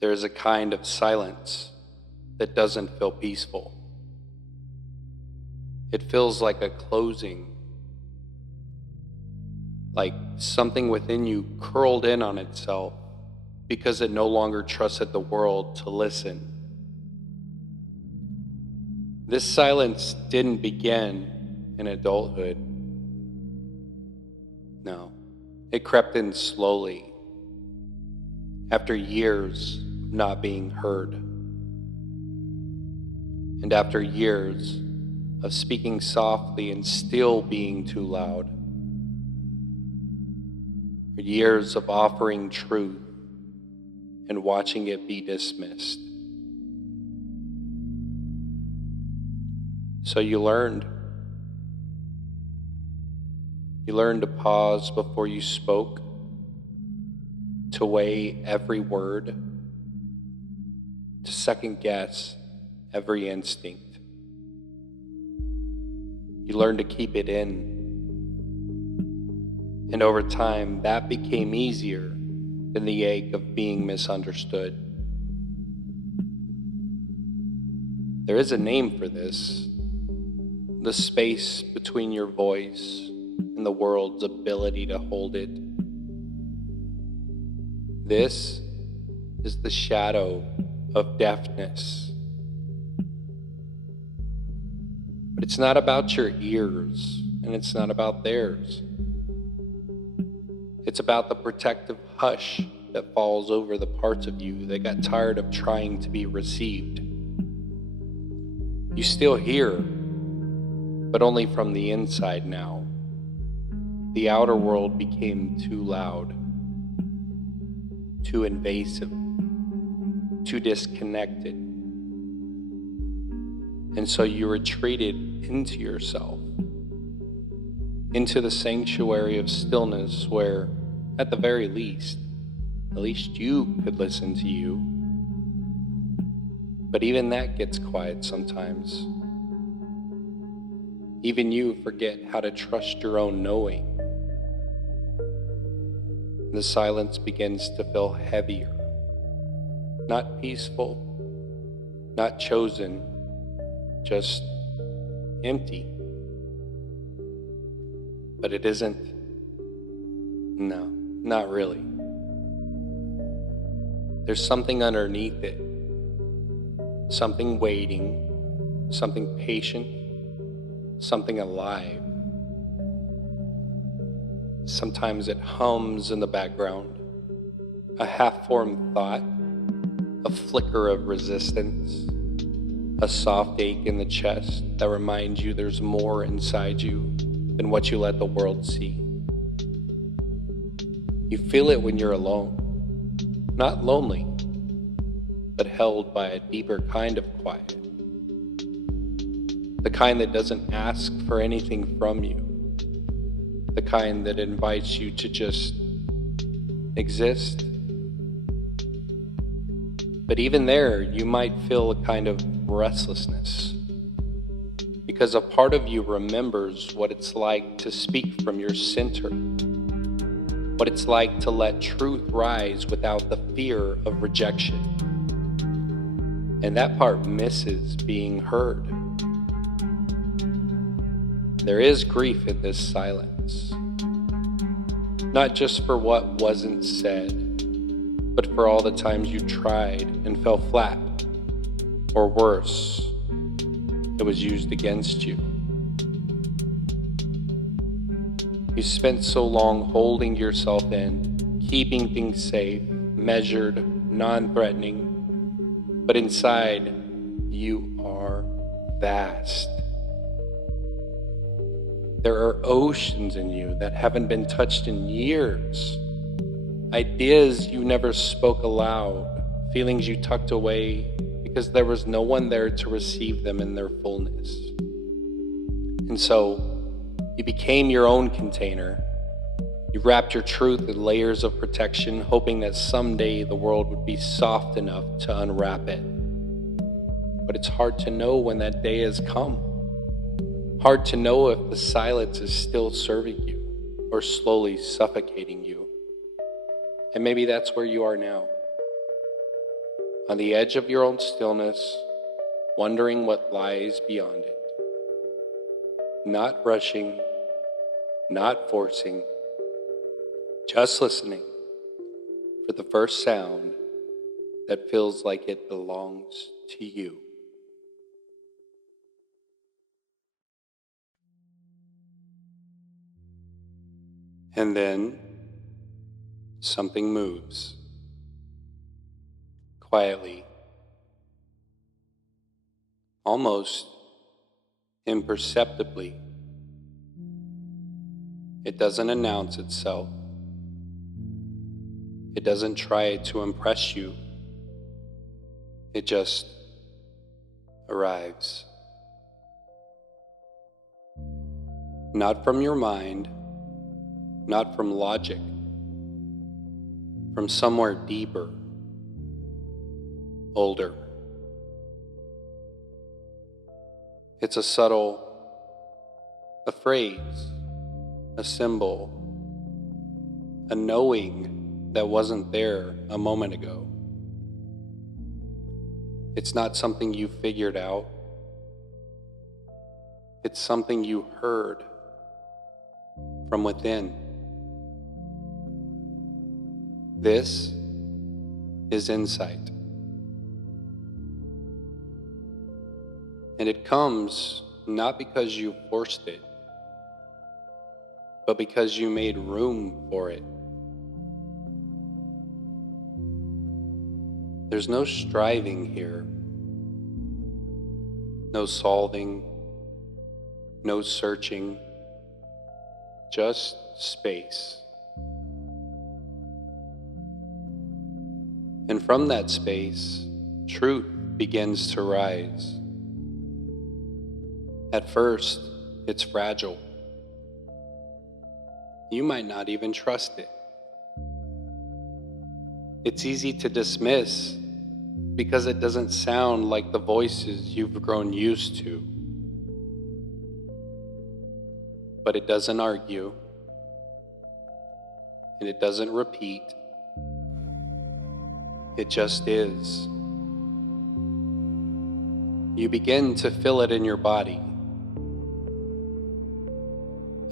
There is a kind of silence that doesn't feel peaceful. It feels like a closing, like something within you curled in on itself because it no longer trusted the world to listen. This silence didn't begin in adulthood. No, it crept in slowly, after years of not being heard, and after years of speaking softly and still being too loud, for years of offering truth and watching it be dismissed. So you learned to pause before you spoke, to weigh every word, to second guess every instinct. You learned to keep it in. And over time, that became easier than the ache of being misunderstood. There is a name for this, the space between your voice and the world's ability to hold it. This is the shadow of deafness. But it's not about your ears, and it's not about theirs. It's about the protective hush that falls over the parts of you that got tired of trying to be received. You still hear, but only from the inside now. The outer world became too loud, too invasive, too disconnected. And so you retreated into yourself, into the sanctuary of stillness where, at the very least, at least you could listen to you. But even that gets quiet sometimes. Even you forget how to trust your own knowing. The silence begins to feel heavier, not peaceful, not chosen, just empty. But it isn't. No, not really. There's something underneath it, something waiting, something patient, something alive. Sometimes it hums in the background, a half-formed thought, a flicker of resistance, a soft ache in the chest that reminds you there's more inside you than what you let the world see. You feel it when you're alone, not lonely, but held by a deeper kind of quiet. The kind that doesn't ask for anything from you. The kind that invites you to just exist. But even there, you might feel a kind of restlessness, because a part of you remembers what it's like to speak from your center, what it's like to let truth rise without the fear of rejection. And that part misses being heard. There is grief in this silence, not just for what wasn't said, but for all the times you tried and fell flat, or worse, it was used against you. You spent so long holding yourself in, keeping things safe, measured, non-threatening, but inside, you are vast. There are oceans in you that haven't been touched in years. Ideas you never spoke aloud, feelings you tucked away because there was no one there to receive them in their fullness. And so, you became your own container. You wrapped your truth in layers of protection, hoping that someday the world would be soft enough to unwrap it. But it's hard to know when that day has come. Hard to know if the silence is still serving you or slowly suffocating you. And maybe that's where you are now. on the edge of your own stillness, wondering what lies beyond it. Not rushing, not forcing, just listening for the first sound that feels like it belongs to you. And then something moves quietly, almost imperceptibly. It doesn't announce itself. It doesn't try to impress you. It just arrives. Not from your mind, not from logic, from somewhere deeper, older. It's a subtle, a phrase, a symbol, a knowing that wasn't there a moment ago. It's not something you figured out. It's something you heard from within. This is insight. And it comes not because you forced it, but because you made room for it. There's no striving here, no solving, no searching, just space. And from that space, truth begins to rise. At first, it's fragile. You might not even trust it. It's easy to dismiss because it doesn't sound like the voices you've grown used to. But it doesn't argue, and it doesn't repeat. It just is. You begin to feel it in your body.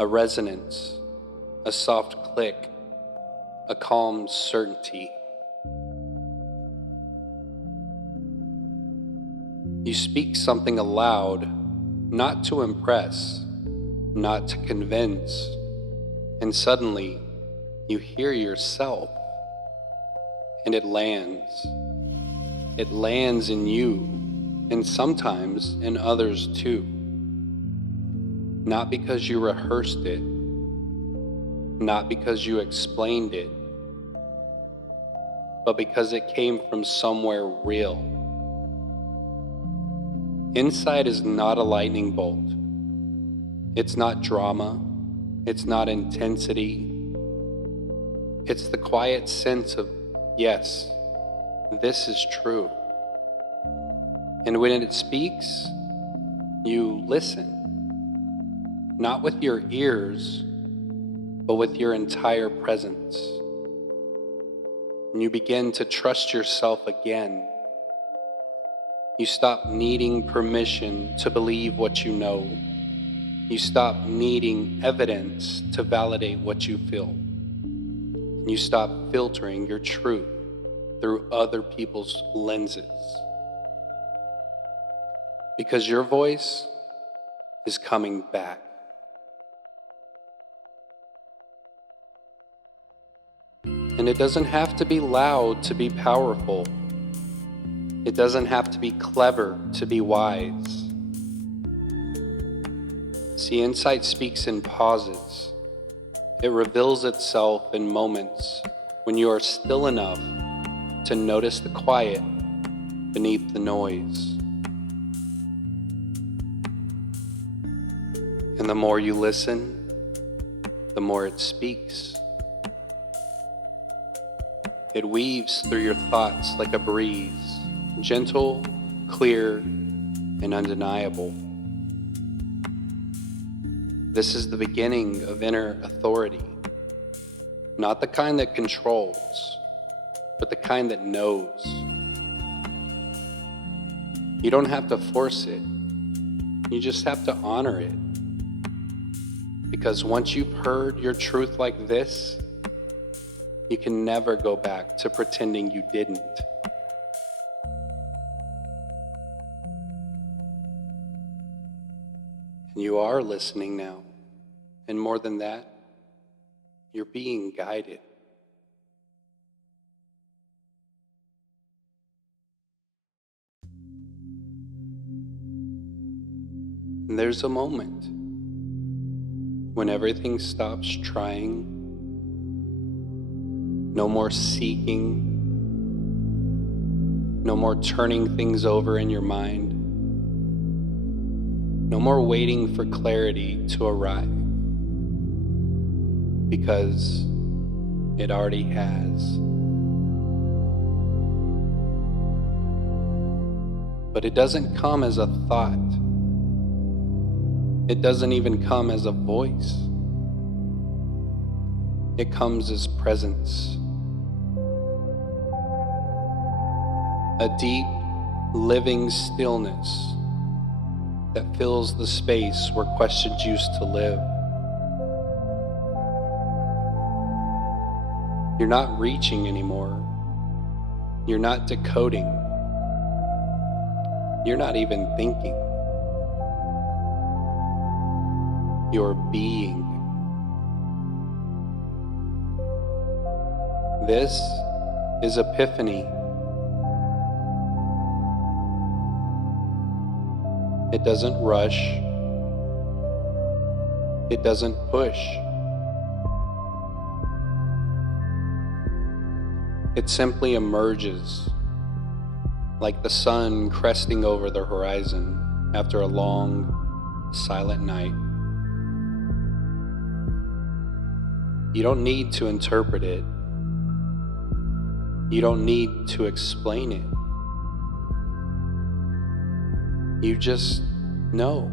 A resonance, a soft click, a calm certainty. You speak something aloud, not to impress, not to convince, and suddenly you hear yourself, and it lands. It lands in you, and sometimes in others too. Not because you rehearsed it, not because you explained it, but because it came from somewhere real. Insight is not a lightning bolt. It's not drama. It's not intensity. It's the quiet sense of, yes, this is true. And when it speaks, you listen. Not with your ears, but with your entire presence. And you begin to trust yourself again. You stop needing permission to believe what you know. You stop needing evidence to validate what you feel. And you stop filtering your truth through other people's lenses. Because your voice is coming back. And it doesn't have to be loud to be powerful. It doesn't have to be clever to be wise. See, insight speaks in pauses. It reveals itself in moments when you are still enough to notice the quiet beneath the noise. And the more you listen, the more it speaks. It weaves through your thoughts like a breeze, gentle, clear, and undeniable. This is the beginning of inner authority, not the kind that controls, but the kind that knows. You don't have to force it. You just have to honor it. Because once you've heard your truth like this, you can never go back to pretending you didn't. And you are listening now. And more than that, you're being guided. And there's a moment when everything stops trying, no more seeking, no more turning things over in your mind, no more waiting for clarity to arrive, because it already has. But it doesn't come as a thought. It doesn't even come as a voice. It comes as presence. A deep, living stillness that fills the space where questions used to live. You're not reaching anymore. You're not decoding. You're not even thinking. You're being. This is Epiphany. It doesn't rush. It doesn't push. It simply emerges, like the sun cresting over the horizon after a long, silent night. You don't need to interpret it. You don't need to explain it. You just know.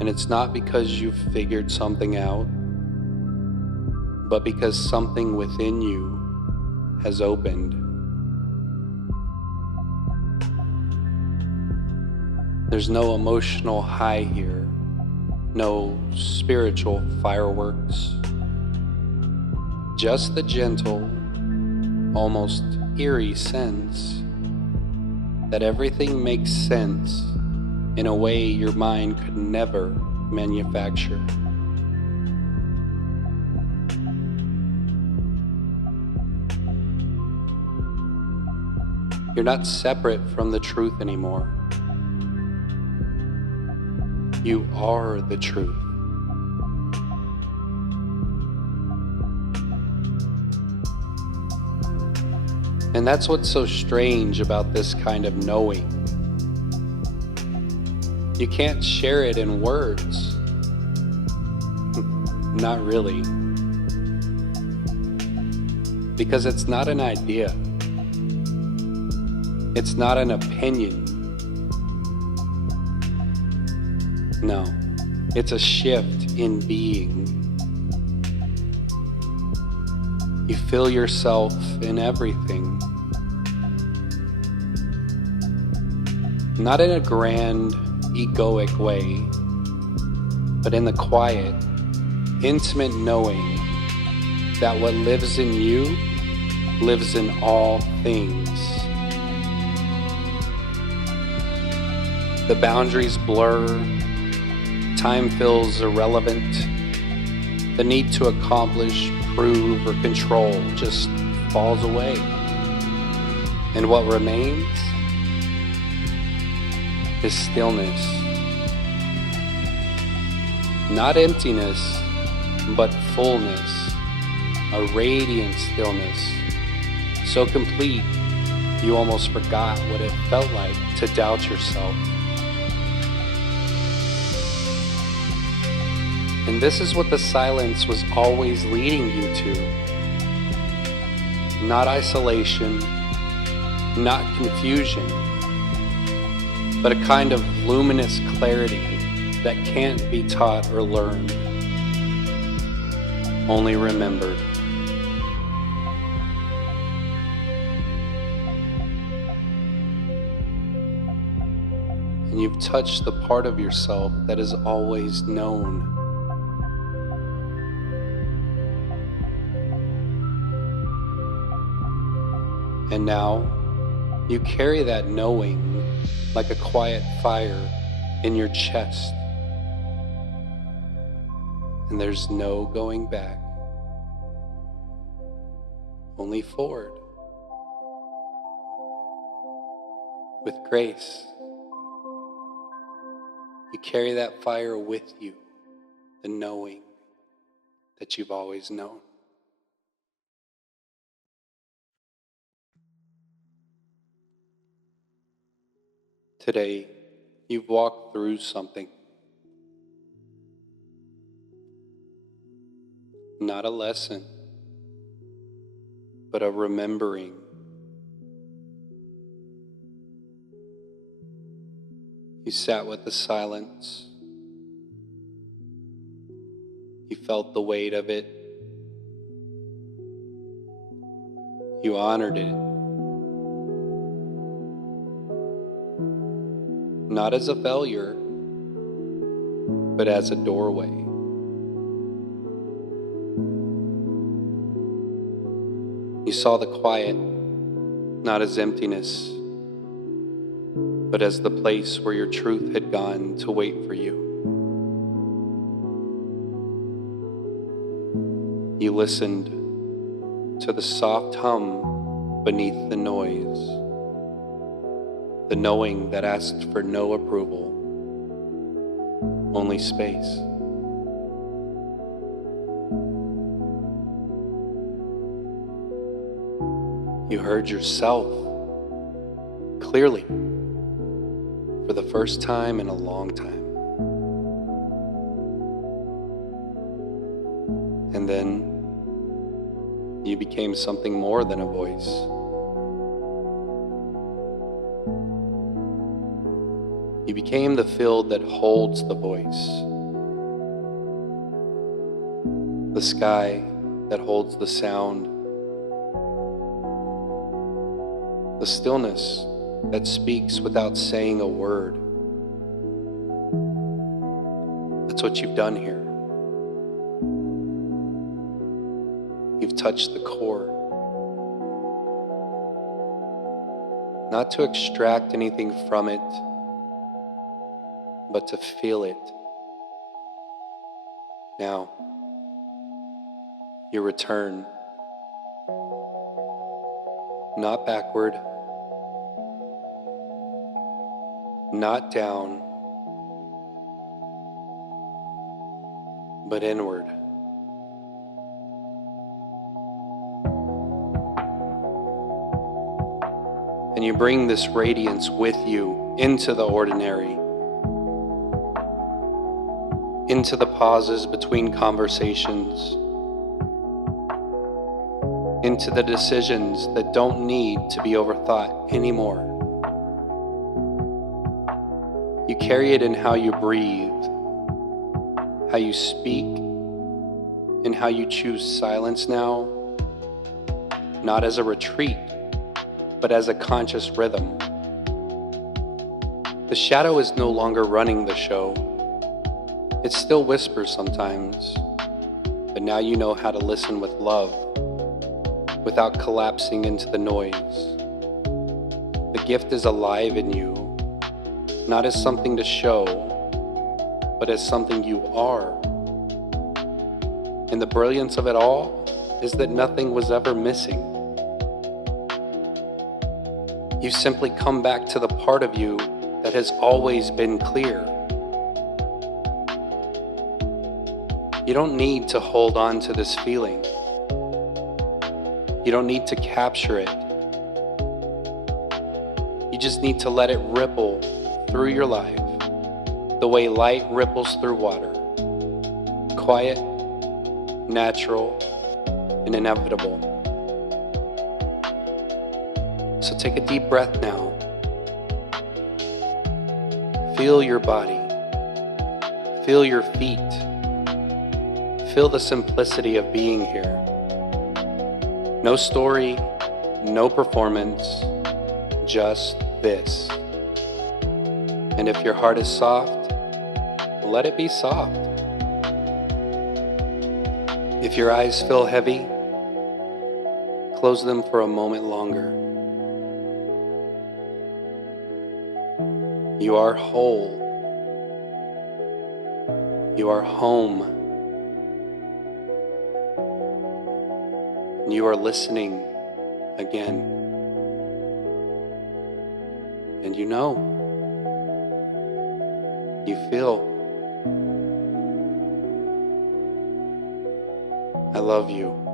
And it's not because you've figured something out, but because something within you has opened. There's no emotional high here, no spiritual fireworks, just the gentle, almost eerie sense that everything makes sense in a way your mind could never manufacture. You're not separate from the truth anymore. You are the truth. And that's what's so strange about this kind of knowing. You can't share it in words. Not really. Because it's not an idea. It's not an opinion. No, it's a shift in being. You feel yourself in everything. Not in a grand, egoic way, but in the quiet, intimate knowing that what lives in you lives in all things. The boundaries blur, time feels irrelevant, the need to accomplish, prove, or control just falls away. And what remains is stillness. Not emptiness, but fullness, a radiant stillness, so complete you almost forgot what it felt like to doubt yourself. And this is what the silence was always leading you to. Not isolation, not confusion, but a kind of luminous clarity that can't be taught or learned, only remembered. and you've touched the part of yourself that is always known. And now you carry that knowing like a quiet fire in your chest. And there's no going back, only forward. With grace, you carry that fire with you, the knowing that you've always known. Today, you've walked through something. Not a lesson, but a remembering. You sat with the silence. You felt the weight of it. You honored it. Not as a failure, but as a doorway. You saw the quiet, not as emptiness, but as the place where your truth had gone to wait for you. You listened to the soft hum beneath the noise, the knowing that asked for no approval, only space. You heard yourself clearly for the first time in a long time. And then you became something more than a voice. You became the field that holds the voice, the sky that holds the sound, the stillness that speaks without saying a word. That's what you've done here. You've touched the core. Not to extract anything from it, but to feel it. Now, you return, not backward, not down, but inward. And you bring this radiance with you into the ordinary, into the pauses between conversations, into the decisions that don't need to be overthought anymore. You carry it in how you breathe, how you speak, and how you choose silence now, not as a retreat, but as a conscious rhythm. The shadow is no longer running the show. It still whispers sometimes, but now you know how to listen with love, without collapsing into the noise. The gift is alive in you, not as something to show, but as something you are. And the brilliance of it all is that nothing was ever missing. You simply come back to the part of you that has always been clear. You don't need to hold on to this feeling. You don't need to capture it. You just need to let it ripple through your life, the way light ripples through water. Quiet, natural, and inevitable. So take a deep breath now. Feel your body. Feel your feet. Feel the simplicity of being here. No story, no performance, just this. And if your heart is soft, let it be soft. If your eyes feel heavy, close them for a moment longer. You are whole. You are home. And you are listening again. And you know. You feel. I love you.